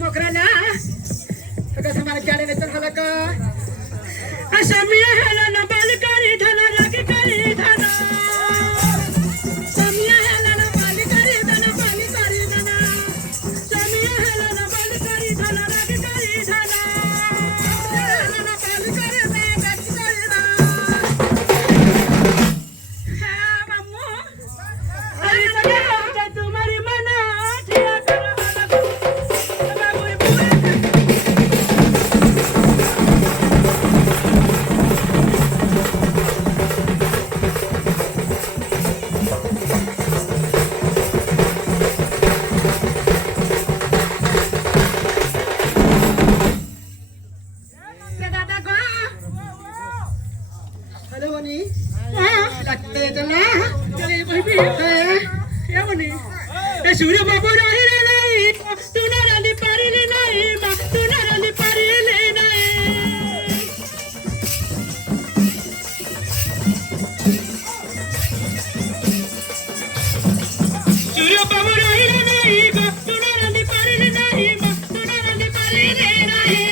मोकराला कसं मला क्याडे नेचर झाला का अशा मी ह्याला ना बालकारी धना रागी करी धना समिया ह्याला ना बालकारी धना बालकारी धना समिया ह्याला ना बालकारी धना रागी करी धना ह्याला ना बालकारी धना रागी करी धना हा मम्मू अरे सगळ्या तुम्हारी मना ठिया करा सूर्य बाबू राहिले नाही तू नाराली पारिले नाही मा तू नाराली पारिले नाही सूर्य बाबू राहिले नाही मा तू नाराली पारिले नाही मा तू नाराली पारिले नाही